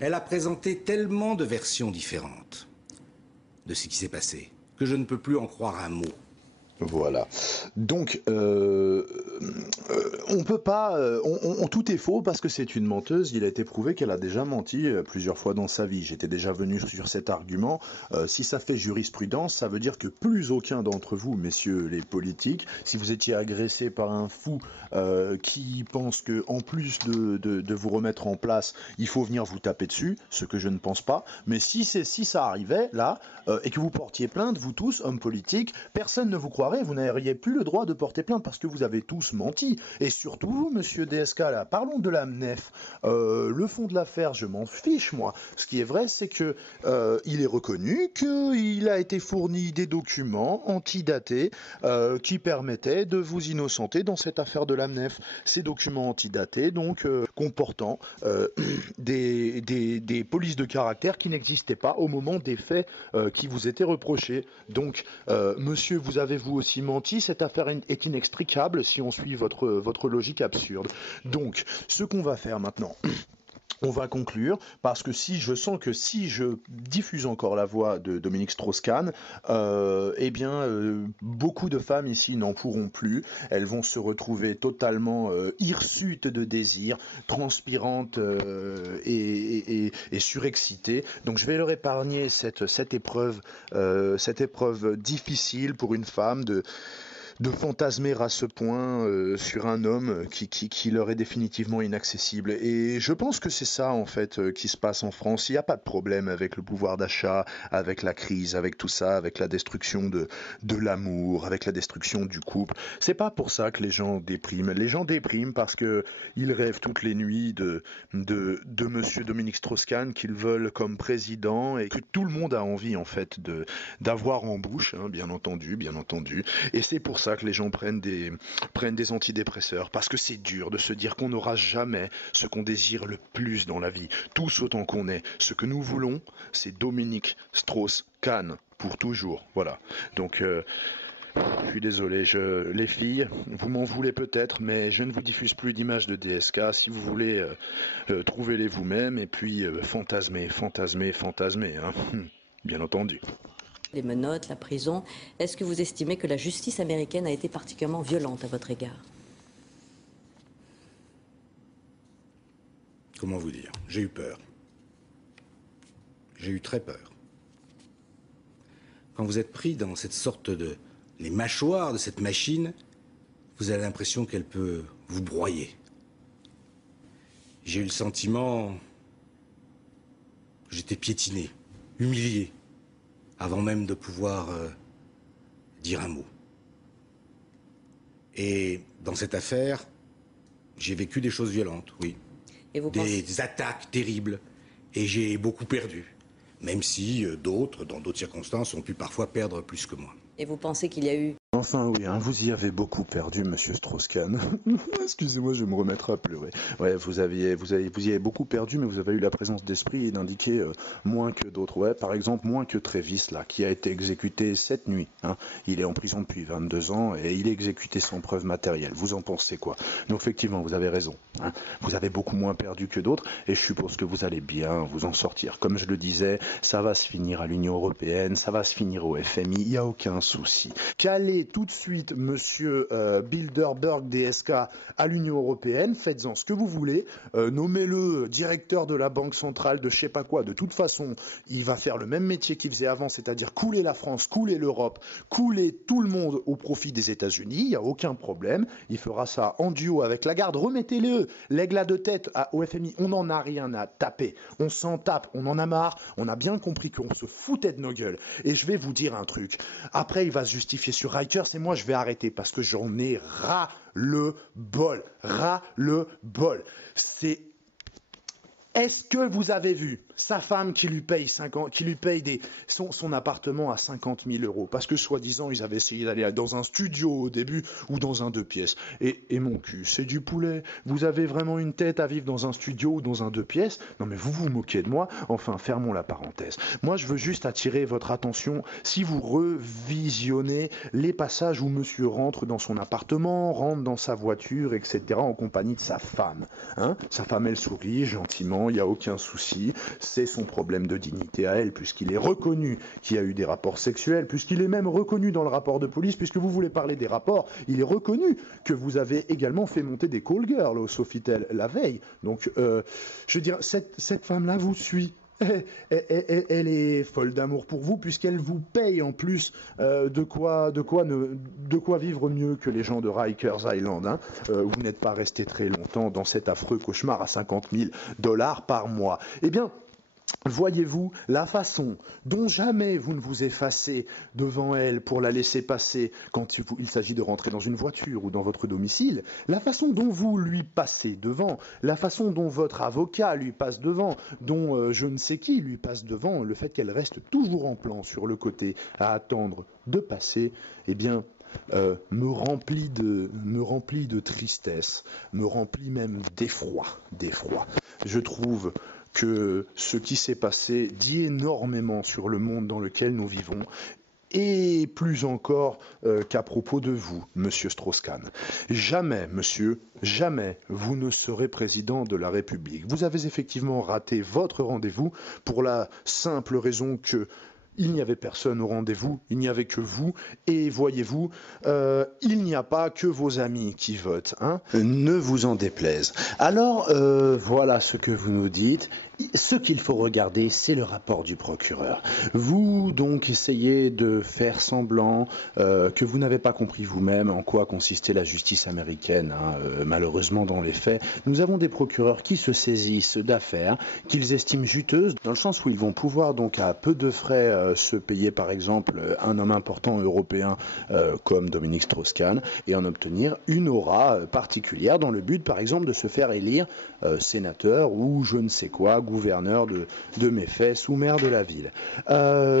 Elle a présenté tellement de versions différentes de ce qui s'est passé que je ne peux plus en croire un mot. Voilà. Donc, on peut pas, tout est faux parce que c'est une menteuse. Il a été prouvé qu'elle a déjà menti plusieurs fois dans sa vie. J'étais déjà venu sur cet argument. Si ça fait jurisprudence, ça veut dire que plus aucun d'entre vous, messieurs les politiques, si vous étiez agressé par un fou qui pense que en plus de vous remettre en place, il faut venir vous taper dessus, ce que je ne pense pas. Mais si ça arrivait là et que vous portiez plainte, vous tous, hommes politiques, personne ne vous croirait. Vous n'auriez plus le droit de porter plainte parce que vous avez tous menti. Et surtout vous, monsieur DSK, là, parlons de la MNEF. Le fond de l'affaire, je m'en fiche, moi. Ce qui est vrai, c'est que il est reconnu qu'il a été fourni des documents antidatés qui permettaient de vous innocenter dans cette affaire de la MNEF. Ces documents antidatés, donc, comportant des polices de caractère qui n'existaient pas au moment des faits qui vous étaient reprochés. Donc, monsieur, vous avez vous aussi menti, cette affaire est inextricable si on suit votre logique absurde. Donc, ce qu'on va faire maintenant, on va conclure, parce que je sens que si je diffuse encore la voix de Dominique Strauss-Kahn, beaucoup de femmes ici n'en pourront plus. Elles vont se retrouver totalement hirsutes de désir, transpirantes et surexcitées. Donc je vais leur épargner cette épreuve difficile pour une femme de fantasmer à ce point sur un homme qui leur est définitivement inaccessible. Et je pense que c'est ça, en fait, qui se passe en France. Il n'y a pas de problème avec le pouvoir d'achat, avec la crise, avec tout ça, avec la destruction de l'amour, avec la destruction du couple. C'est pas pour ça que les gens dépriment. Les gens dépriment parce que ils rêvent toutes les nuits de monsieur Dominique Strauss-Kahn qu'ils veulent comme président et que tout le monde a envie, en fait, d'avoir en bouche, hein, bien entendu. Et c'est pour ça que les gens prennent des antidépresseurs, parce que c'est dur de se dire qu'on n'aura jamais ce qu'on désire le plus dans la vie, tous autant qu'on est. Ce que nous voulons, c'est Dominique Strauss-Kahn, pour toujours, voilà. Donc, je suis désolé, les filles, vous m'en voulez peut-être, mais je ne vous diffuse plus d'images de DSK. Si vous voulez, trouvez-les vous-même, et puis fantasmez, hein. Bien entendu. Les menottes, la prison. Est-ce que vous estimez que la justice américaine a été particulièrement violente à votre égard? Comment vous dire? J'ai eu peur. J'ai eu très peur. Quand vous êtes pris dans cette sorte les mâchoires de cette machine, vous avez l'impression qu'elle peut vous broyer. J'ai eu le sentiment que j'étais piétiné, humilié, avant même de pouvoir dire un mot. Et dans cette affaire, j'ai vécu des choses violentes, oui. Et vous des attaques terribles. Et j'ai beaucoup perdu. Même si d'autres, dans d'autres circonstances, ont pu parfois perdre plus que moi. Et vous pensez qu'il y a eu... Enfin oui, hein, vous y avez beaucoup perdu, monsieur Strauss-Kahn. Excusez-moi, je vais me remettre à pleurer. Ouais, vous y avez beaucoup perdu, mais vous avez eu la présence d'esprit d'indiquer moins que d'autres. Ouais, par exemple, moins que Trévis, là, qui a été exécuté cette nuit. Hein. Il est en prison depuis 22 ans et il est exécuté sans preuve matérielle. Vous en pensez quoi? Donc effectivement, vous avez raison. Hein. Vous avez beaucoup moins perdu que d'autres et je suppose que vous allez bien vous en sortir. Comme je le disais, ça va se finir à l'Union Européenne, ça va se finir au FMI, il n'y a aucun souci. Calez tout de suite monsieur Bilderberg DSK à l'Union Européenne, faites-en ce que vous voulez, nommez-le directeur de la Banque Centrale de je sais pas quoi, de toute façon, il va faire le même métier qu'il faisait avant, c'est-à-dire couler la France, couler l'Europe, couler tout le monde au profit des États-Unis, il n'y a aucun problème, il fera ça en duo avec Lagarde, remettez-le, l'aigle à deux têtes au FMI, on n'en a rien à taper, on s'en tape, on en a marre, on a bien compris qu'on se foutait de nos gueules, et je vais vous dire un truc, après il va se justifier sur Riker, et moi je vais arrêter parce que j'en ai ras le bol. Est-ce que vous avez vu sa femme qui lui paye son appartement à 50 000 euros parce que soi-disant ils avaient essayé d'aller dans un studio au début ou dans un 2 pièces et mon cul c'est du poulet, vous avez vraiment une tête à vivre dans un studio ou dans un 2 pièces? Non mais vous vous moquez de moi, enfin fermons la parenthèse. Moi je veux juste attirer votre attention si vous revisionnez les passages où monsieur rentre dans son appartement, rentre dans sa voiture, etc. en compagnie de sa femme, hein. Sa femme elle sourit gentiment, absolument, il n'y a aucun souci. C'est son problème de dignité à elle, puisqu'il est reconnu qu'il y a eu des rapports sexuels, puisqu'il est même reconnu dans le rapport de police, puisque vous voulez parler des rapports, il est reconnu que vous avez également fait monter des call girls au Sofitel la veille. Donc, je veux dire, cette femme-là vous suit. Elle est folle d'amour pour vous, puisqu'elle vous paye en plus de quoi vivre mieux que les gens de Rikers Island. Hein. Vous n'êtes pas resté très longtemps dans cet affreux cauchemar à $50,000 par mois. Eh bien, voyez-vous, la façon dont jamais vous ne vous effacez devant elle pour la laisser passer quand il s'agit de rentrer dans une voiture ou dans votre domicile, la façon dont vous lui passez devant, la façon dont votre avocat lui passe devant, dont je ne sais qui lui passe devant, le fait qu'elle reste toujours en plan sur le côté à attendre de passer, eh bien, me remplit de tristesse, me remplit même d'effroi. Je trouve que ce qui s'est passé dit énormément sur le monde dans lequel nous vivons, et plus encore qu'à propos de vous, monsieur Strauss-Kahn. Jamais, monsieur, jamais vous ne serez président de la République. Vous avez effectivement raté votre rendez-vous pour la simple raison que il n'y avait personne au rendez-vous, il n'y avait que vous, et voyez-vous, il n'y a pas que vos amis qui votent, hein. Ne vous en déplaise. Alors, voilà ce que vous nous dites. Ce qu'il faut regarder, c'est le rapport du procureur. Vous, donc, essayez de faire semblant que vous n'avez pas compris vous-même en quoi consistait la justice américaine. Hein. Malheureusement, dans les faits, nous avons des procureurs qui se saisissent d'affaires qu'ils estiment juteuses, dans le sens où ils vont pouvoir, donc, à peu de frais, se payer, par exemple, un homme important européen comme Dominique Strauss-Kahn et en obtenir une aura particulière dans le but, par exemple, de se faire élire sénateur ou je ne sais quoi, gouverneur de Memphis ou maire de la ville.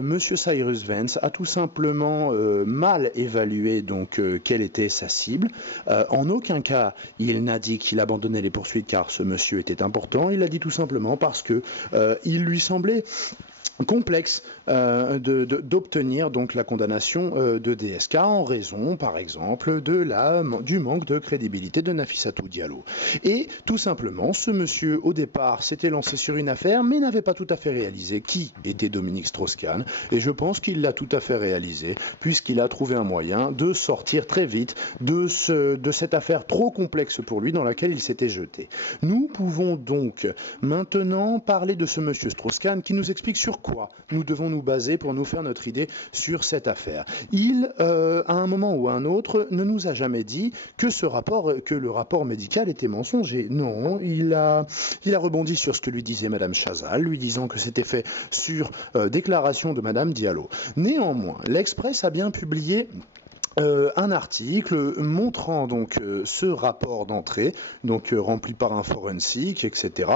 Monsieur Cyrus Vance a tout simplement mal évalué donc quelle était sa cible. En aucun cas, il n'a dit qu'il abandonnait les poursuites car ce monsieur était important. Il l'a dit tout simplement parce que il lui semblait complexe d'obtenir donc la condamnation de DSK en raison, par exemple, du manque de crédibilité de Nafissatou Diallo. Et tout simplement, ce monsieur, au départ, s'était lancé sur une affaire, mais n'avait pas tout à fait réalisé qui était Dominique Strauss-Kahn. Et je pense qu'il l'a tout à fait réalisé, puisqu'il a trouvé un moyen de sortir très vite de cette affaire trop complexe pour lui dans laquelle il s'était jeté. Nous pouvons donc maintenant parler de ce monsieur Strauss-Kahn qui nous explique sur quoi nous devons nous baser pour nous faire notre idée sur cette affaire. Il, à un moment ou à un autre, ne nous a jamais dit que le rapport médical était mensonger. Non, il a rebondi sur ce que lui disait Madame Chazal, lui disant que c'était fait sur déclaration de Madame Diallo. Néanmoins, l'Express a bien publié un article montrant donc ce rapport d'entrée, donc rempli par un forensique, etc.,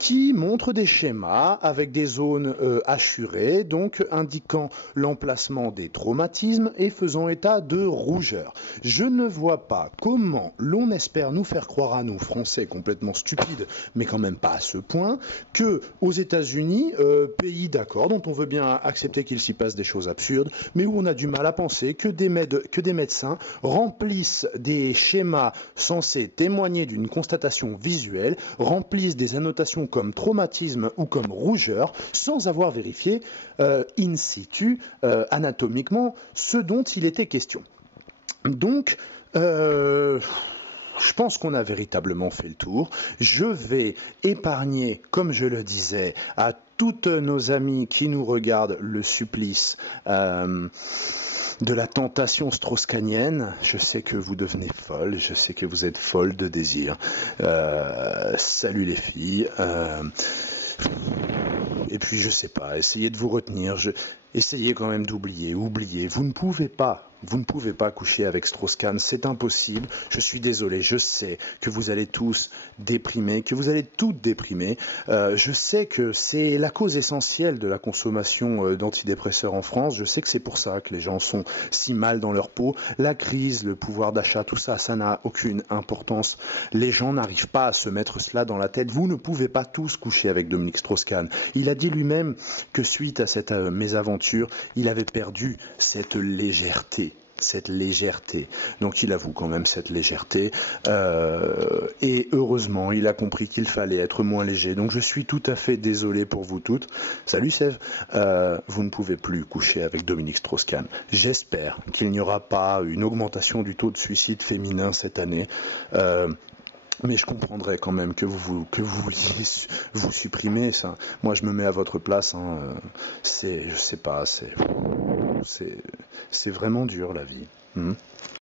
qui montre des schémas avec des zones hachurées, donc indiquant l'emplacement des traumatismes et faisant état de rougeur. Je ne vois pas comment l'on espère nous faire croire à nous, Français complètement stupides, mais quand même pas à ce point, que aux États-Unis, pays d'accord, dont on veut bien accepter qu'il s'y passe des choses absurdes, mais où on a du mal à penser que des médecins remplissent des schémas censés témoigner d'une constatation visuelle, remplissent des annotations comme traumatisme ou comme rougeur, sans avoir vérifié in situ, anatomiquement, ce dont il était question. Donc, je pense qu'on a véritablement fait le tour. Je vais épargner, comme je le disais, à toutes nos amies qui nous regardent le supplice de la tentation strauss-kahnienne. Je sais que vous devenez folle, je sais que vous êtes folle de désir. Salut les filles. Et puis je sais pas, essayez de vous retenir. Essayez quand même d'oublier. Oubliez. Vous ne pouvez pas coucher avec Strauss-Kahn, c'est impossible. Je suis désolé, je sais que vous allez tous déprimer, que vous allez toutes déprimer. Je sais que c'est la cause essentielle de la consommation d'antidépresseurs en France. Je sais que c'est pour ça que les gens sont si mal dans leur peau. La crise, le pouvoir d'achat, tout ça, ça n'a aucune importance. Les gens n'arrivent pas à se mettre cela dans la tête. Vous ne pouvez pas tous coucher avec Dominique Strauss-Kahn. Il a dit lui-même que suite à cette mésaventure, il avait perdu cette légèreté cette légèreté. Donc il avoue quand même cette légèreté et heureusement il a compris qu'il fallait être moins léger. Donc je suis tout à fait désolé pour vous toutes. Salut Sève, vous ne pouvez plus coucher avec Dominique Strauss-Kahn. J'espère qu'il n'y aura pas une augmentation du taux de suicide féminin cette année. Mais je comprendrais quand même que vous vouliez vous supprimer ça. Moi, je me mets à votre place. Je sais pas, c'est vraiment dur la vie.